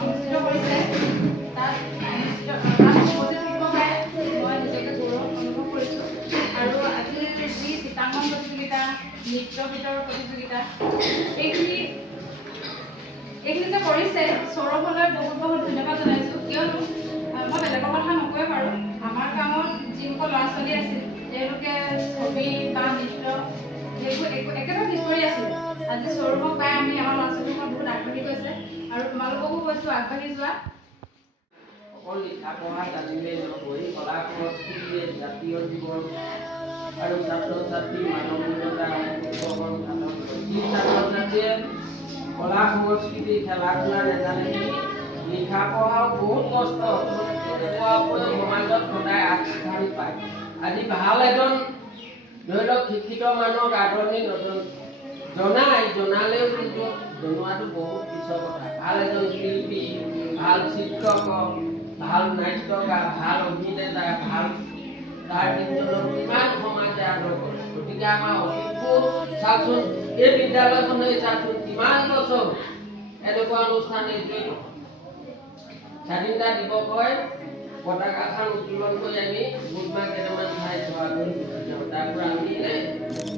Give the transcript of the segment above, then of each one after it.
অনুষ্ঠিত কৰিছে তাত উপস্থিত থাকিব পাৰে মই নিজকে গৌৰৱ অনুভৱ কৰিছোঁ। আৰু আজিৰ যি চিত্ৰাংকন প্ৰতিযোগিতা, নৃত্য গীতৰ প্ৰতিযোগিতা, এইখিনি যে কৰিছে সৌৰভলৈ বহুত বহুত ধন্যবাদ জনাইছোঁ। কিয়নো মই বেলেগৰ কথা নকয় বাৰু, আমাৰ গাঁৱত যিসকল ল'ৰা ছোৱালী আছিল তেওঁলোকে ছবি বা নৃত্য সেইবোৰ একেবাৰে পিছপৰি আছিল। আজি সৌৰভক পাই আমি আমাৰ ল'ৰা ছোৱালীসকল বহুত আগ্ৰহী হৈছে আৰু তোমালোককো কৈছোঁ আগবাঢ়ি যোৱা। অকল লিখা পঢ়া জানিলেই নহয়, কলা সংস্কৃতিয়ে জাতীয় জীৱন আৰু ছাত্ৰ ছাত্ৰীৰ মানৱীয়তা উৎসৱৰ সাধন কৰে। যি ছাত্ৰ ছাত্ৰীয়ে কলা সংস্কৃতি খেলা ধূলা নেজানে লিখা পঢ়াও বহুত কষ্ট তেনেকুৱা সমাজত সদায় আগস্থান পায়। আজি ভাল এজন ধৰি লওক শিক্ষিত মানুহক আদৰণি জনালেও কিন্তু জনোৱাটো বহুত পিছৰ কথা। ভাল এজন শিল্পী, ভাল চিত্ৰক, ভাল নাট্যকাৰ, ভাল অভিনেতা, ভাল তাৰ তিনিজনক কিমান সমাজে আদৰ কৰে। গতিকে আমাৰ অতীতবোৰ চাওকচোন, এই বিদ্যালয়খনে চাওকচোন কিমান বছৰ এনেকুৱা অনুষ্ঠান এইটোৱেই স্বাধীনতা দিৱস হয় পতাকাখন উত্তোলন কৰি আমি বুধমাহ কেইটামান ঠাই সেৱা কৰি গুচি যাওঁ। তাৰ পৰা আমি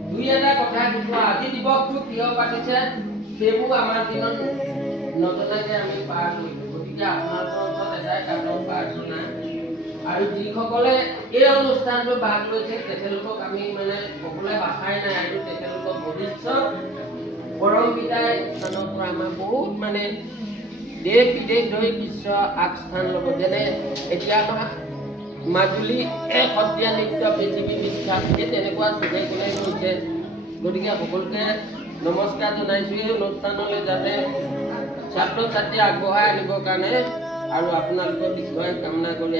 দুই এটা কথা শিকোঁ। আজি দিৱসটো কিয় পাতিছে সেইবোৰ আমাৰ দিনত নজনাকৈ আমি পাৰ কৰিলোঁ। গতিকে আপোনালোকৰ ওচৰত এটাই কাটক প্ৰাৰ্থনা, আৰু যিসকলে এই অনুষ্ঠানটো ভাগ লৈছে তেখেতলোকক আমি ক'বলৈ ভাষাই নাই। আৰু তেখেতলোকৰ ভৱিষ্যত পৰম পিতাই স্থানৰ পৰা আমাৰ বহুত দেশ বিদেশ ধৰি বিশ্ব আগস্থান ল'ব। যেনে এতিয়া আমাৰ মাজুলী সত্ৰীয়া নৃত্য পৃথিৱী বিখ্যাত, সেই তেনেকুৱা চুকে কোনে গৈছে। গতিকে সকলোকে নমস্কাৰ জনাইছোঁ। এই অনুষ্ঠানলৈ যাতে ছাত্ৰ ছাত্ৰী আগবঢ়াই আনিবৰ কাৰণে আৰু আপোনালোকৰ বিষয়ে কামনা কৰি